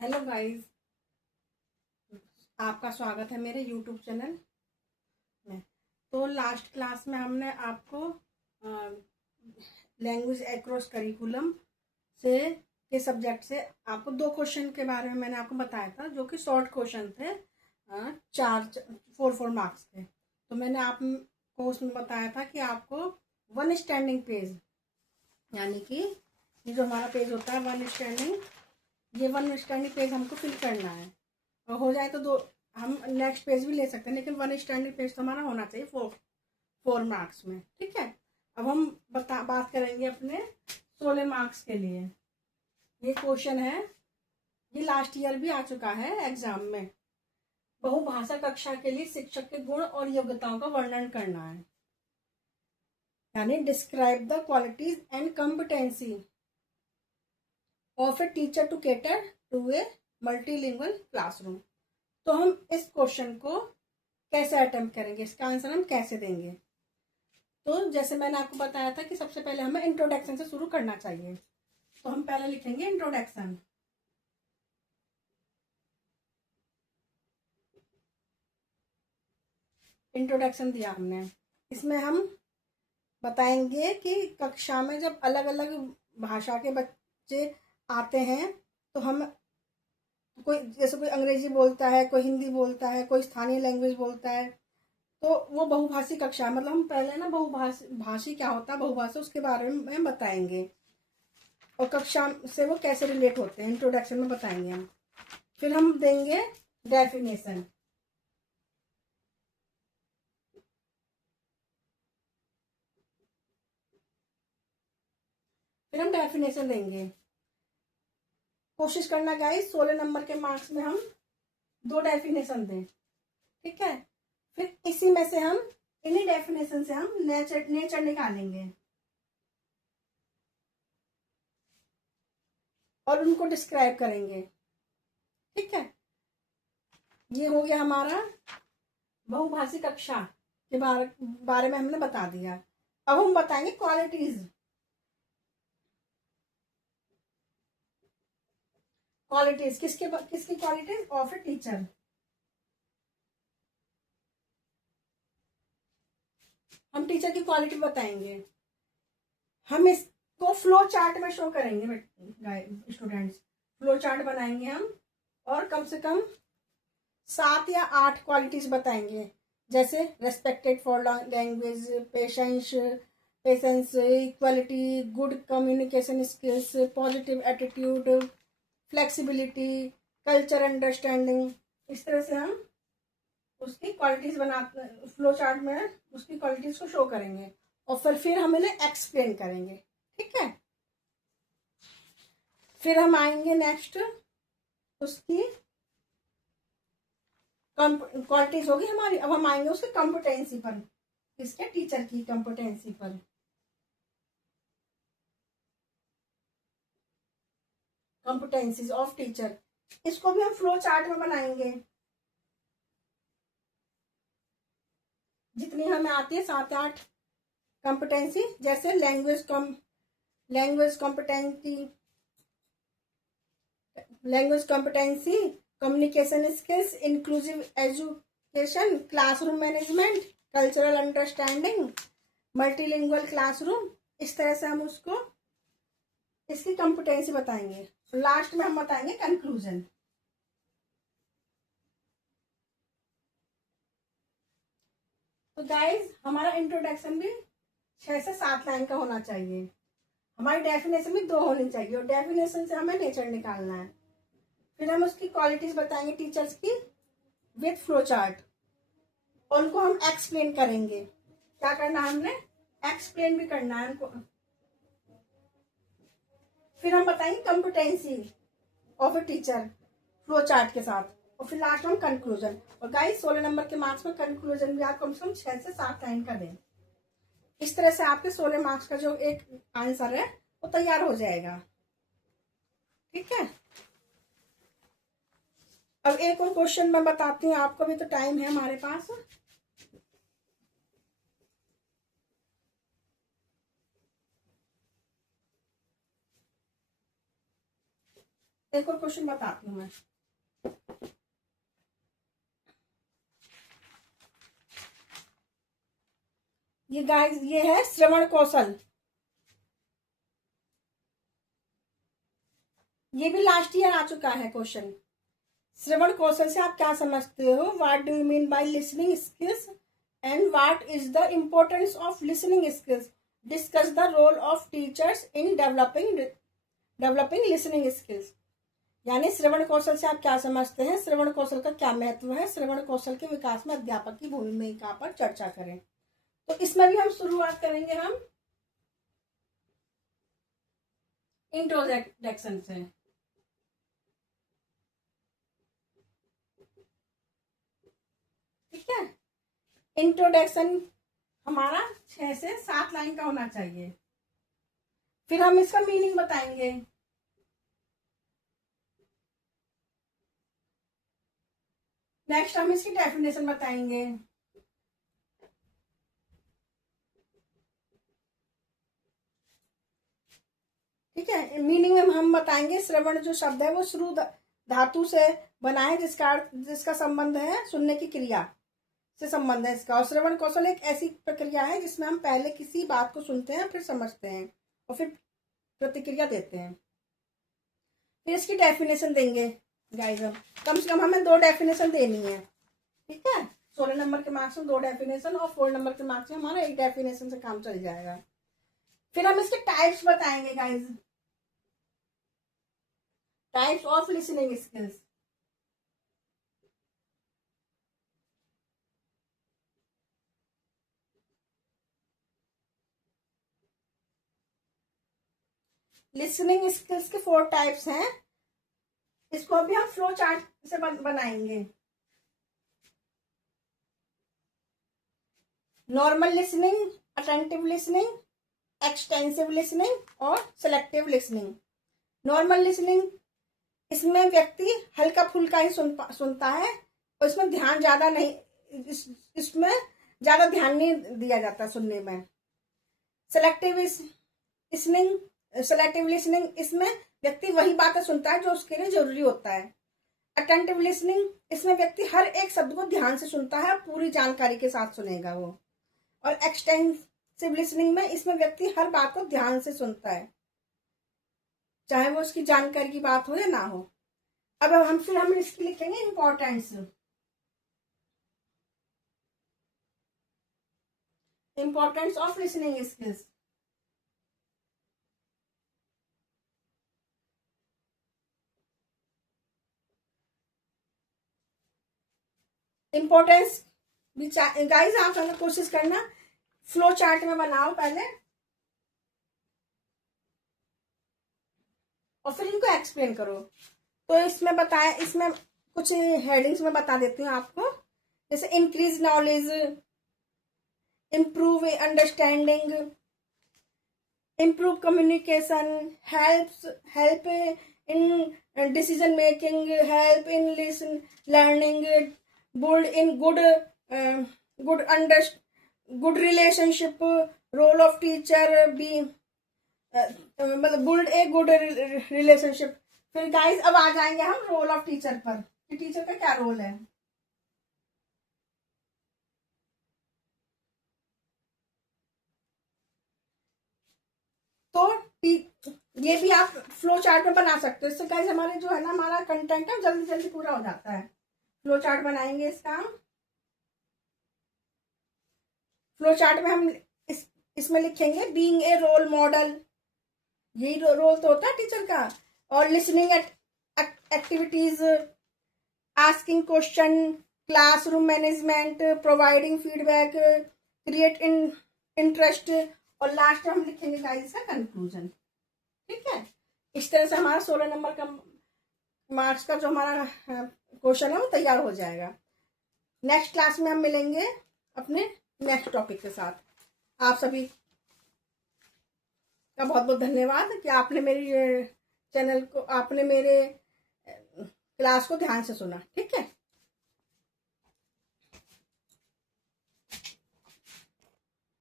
Hello guys, आपका स्वागत है मेरे यूट्यूब चैनल में। तो लास्ट क्लास में हमने आपको लैंग्वेज एक्रॉस करिकुलम से के सब्जेक्ट से आपको दो क्वेश्चन के बारे में मैंने आपको बताया था, जो कि शॉर्ट क्वेश्चन थे। चार फोर फोर मार्क्स थे। तो मैंने आपको उसमें बताया था कि आपको वन स्टैंडिंग पेज, यानी कि ये जो हमारा पेज होता है वन स्टैंडिंग, ये वन स्टैंडिंग पेज हमको फिल करना है। और हो जाए तो दो हम नेक्स्ट पेज भी ले सकते हैं, लेकिन वन स्टैंडिंग पेज तो हमारा होना चाहिए फोर मार्क्स में। ठीक है। अब हम बात करेंगे अपने 16 मार्क्स के लिए। ये क्वेश्चन है, ये लास्ट ईयर भी आ चुका है एग्जाम में। बहुभाषा कक्षा के लिए शिक्षक के गुण और योग्यताओं का वर्णन करना है, यानी describe the qualities and competency of a teacher to cater to a multilingual classroom. तो हम इस क्वेश्चन को कैसे अटेम्प्ट करेंगे, इसका आंसर हम कैसे देंगे? तो जैसे मैंने आपको बताया था कि सबसे पहले हमें इंट्रोडक्शन से शुरू करना चाहिए। तो हम पहले लिखेंगे इंट्रोडक्शन। इंट्रोडक्शन दिया हमने, इसमें हम बताएंगे कि कक्षा में जब अलग अलग भाषा के बच्चे आते हैं, तो हम कोई जैसे कोई अंग्रेजी बोलता है, कोई हिंदी बोलता है, कोई स्थानीय लैंग्वेज बोलता है, तो वो बहुभाषी कक्षा है। मतलब हम पहले ना भाषी क्या होता है, बहुभाषा, उसके बारे में बताएंगे और कक्षा से वो कैसे रिलेट होते हैं इंट्रोडक्शन में बताएंगे हम। फिर हम देंगे डेफिनेशन। फिर हम डेफिनेशन देंगे। कोशिश करना गाइस 16 नंबर के मार्क्स में हम 2 डेफिनेशन दें। ठीक है। फिर इसी में से हम, इन्हीं डेफिनेशन से हम नेचर निकालेंगे और उनको डिस्क्राइब करेंगे। ठीक है। ये हो गया हमारा बहुभाषी कक्षा के बारे में हमने बता दिया। अब हम बताएंगे क्वालिटीज। क्वालिटीज किसकी क्वालिटीज ऑफ ए टीचर। हम टीचर की क्वालिटी बताएंगे। हम इसको फ्लो चार्ट में शो करेंगे स्टूडेंट्स। फ्लो चार्ट बनाएंगे हम, और कम से कम 7 या 8 क्वालिटीज बताएंगे, जैसे respected for language, patience, equality, good communication skills, positive attitude, flexibility, culture understanding. इस तरह से हम उसकी क्वालिटीज बनाते, फ्लो चार्ट में उसकी क्वालिटीज को शो करेंगे और फिर हम इन्हें एक्सप्लेन करेंगे। ठीक है। फिर हम आएंगे नेक्स्ट, उसकी क्वालिटीज होगी हमारी। अब हम आएंगे उसकी कॉम्पिटेंसी पर, इसके टीचर की कॉम्पिटेंसी पर। कॉम्पिटेंसीज ऑफ टीचर, इसको भी हम फ्लो चार्ट में बनाएंगे। जितनी हमें आती है 7-8 कॉम्पिटेंसी, जैसे language competency, communication skills, inclusive education, classroom management, cultural understanding, multilingual classroom. इस तरह से हम उसको इसकी कॉम्पिटेंसी बताएंगे। लास्ट में हम बताएंगे कंक्लूजन। तो गाइज, हमारा इंट्रोडक्शन भी 6 से 7 लाइन का होना चाहिए। हमारी डेफिनेशन भी 2 होनी चाहिए, और डेफिनेशन से हमें नेचर निकालना है। फिर हम उसकी क्वालिटीज बताएंगे टीचर्स की विथ फ्लो चार्ट, और उनको हम एक्सप्लेन करेंगे। क्या करना है हमने? एक्सप्लेन भी करना है उनको। फिर हम बताएंगे competency of a teacher flow chart के साथ, और फिर लास्ट में कंक्लूजन। और गाइस 16 नंबर के मार्क्स में कंक्लूजन भी आप कम से कम 6 से 7 लाइन का दें। इस तरह से आपके 16 मार्क्स का जो एक आंसर है वो तैयार हो जाएगा। ठीक है। अब एक और क्वेश्चन मैं बताती हूँ आपको, भी तो टाइम है हमारे पास। एक और क्वेश्चन बताती हूँ मैं। ये गाइस, ये है श्रवण कौशल। ये भी लास्ट ईयर आ चुका है क्वेश्चन। श्रवण कौशल से आप क्या समझते हो? What do you mean by listening skills and what is the importance of listening skills? Discuss the role of teachers in developing listening skills. यानी श्रवण कौशल से आप क्या समझते हैं, श्रवण कौशल का क्या महत्व है, श्रवण कौशल के विकास में अध्यापक की भूमिका पर चर्चा करें। तो इसमें भी हम शुरुआत करेंगे हम इंट्रोडक्शन से। ठीक है, इंट्रोडक्शन हमारा 6 से 7 लाइन का होना चाहिए। फिर हम इसका मीनिंग बताएंगे। नेक्स्ट हम इसकी डेफिनेशन बताएंगे। ठीक है, मीनिंग में हम बताएंगे श्रवण जो शब्द है वो श्रु धातु से बना है, जिसका संबंध है सुनने की क्रिया से संबंध है इसका। और श्रवण कौशल एक ऐसी प्रक्रिया है जिसमें हम पहले किसी बात को सुनते हैं, फिर समझते हैं और फिर प्रतिक्रिया देते हैं। फिर इसकी डेफिनेशन देंगे गाइस। हम कम से कम हमें 2 डेफिनेशन देनी है। ठीक है, 16 नंबर के मार्क्स में 2 डेफिनेशन और 4 नंबर के मार्क्स में हमारा 1 डेफिनेशन से काम चल जाएगा। फिर हम इसके टाइप्स बताएंगे guys, types of listening skills. Listening skills के 4 टाइप्स हैं। इसको अभी हम फ्लो चार्ट से बनाएंगे। Normal listening, attentive listening, extensive listening और सेलेक्टिव लिसनिंग। नॉर्मल लिसनिंग, इसमें व्यक्ति हल्का फुल्का ही सुनता है और इसमें ध्यान ज्यादा नहीं, इसमें ज्यादा ध्यान नहीं दिया जाता सुनने में। सेलेक्टिव लिसनिंग, इसमें व्यक्ति वही बातें सुनता है जो उसके लिए जरूरी होता है। अटेंटिव लिसनिंग, इसमें व्यक्ति हर एक शब्द को ध्यान से सुनता है, पूरी जानकारी के साथ सुनेगा वो। और एक्सटेंसिव लिसनिंग में इसमें व्यक्ति हर बात को ध्यान से सुनता है, चाहे वो उसकी जानकारी की बात हो या ना हो। अब हम इसकी लिखेंगे importance. Importance of listening skills. Importance भी गाइस आप अगर कोशिश करना फ्लो चार्ट में बनाओ पहले और फिर इनको एक्सप्लेन करो। तो इसमें कुछ हेडिंग्स में बता देती हूँ आपको, जैसे increase knowledge, improve understanding, improve communication, help in decision making, help in listen learning, build in good relationship, role of teacher be मतलब build a good relationship। फिर गाइस अब आ जाएंगे हम रोल ऑफ टीचर पर कि टीचर का क्या role है। तो ये भी आप फ्लो चार्ट में बना सकते हो। इससे गाइस हमारे जो है ना, हमारा कंटेंट है जल्दी जल्दी पूरा हो जाता है। फ्लो चार्ट बनाएंगे इसका। फ्लो चार्ट में हम इसमें लिखेंगे बीइंग ए रोल मॉडल, यही रोल तो होता है टीचर का। और listening activities, asking question, classroom management, providing feedback, create interest और लास्ट में हम लिखेंगे गाइस का कंक्लूजन। ठीक है, इस तरह से हमारा 16 नंबर का मार्क्स का जो हमारा क्वेश्चन है वो तैयार हो जाएगा। नेक्स्ट क्लास में हम मिलेंगे अपने नेक्स्ट टॉपिक के साथ। आप सभी का बहुत बहुत धन्यवाद कि आपने मेरी चैनल को, आपने मेरे क्लास को ध्यान से सुना। ठीक है।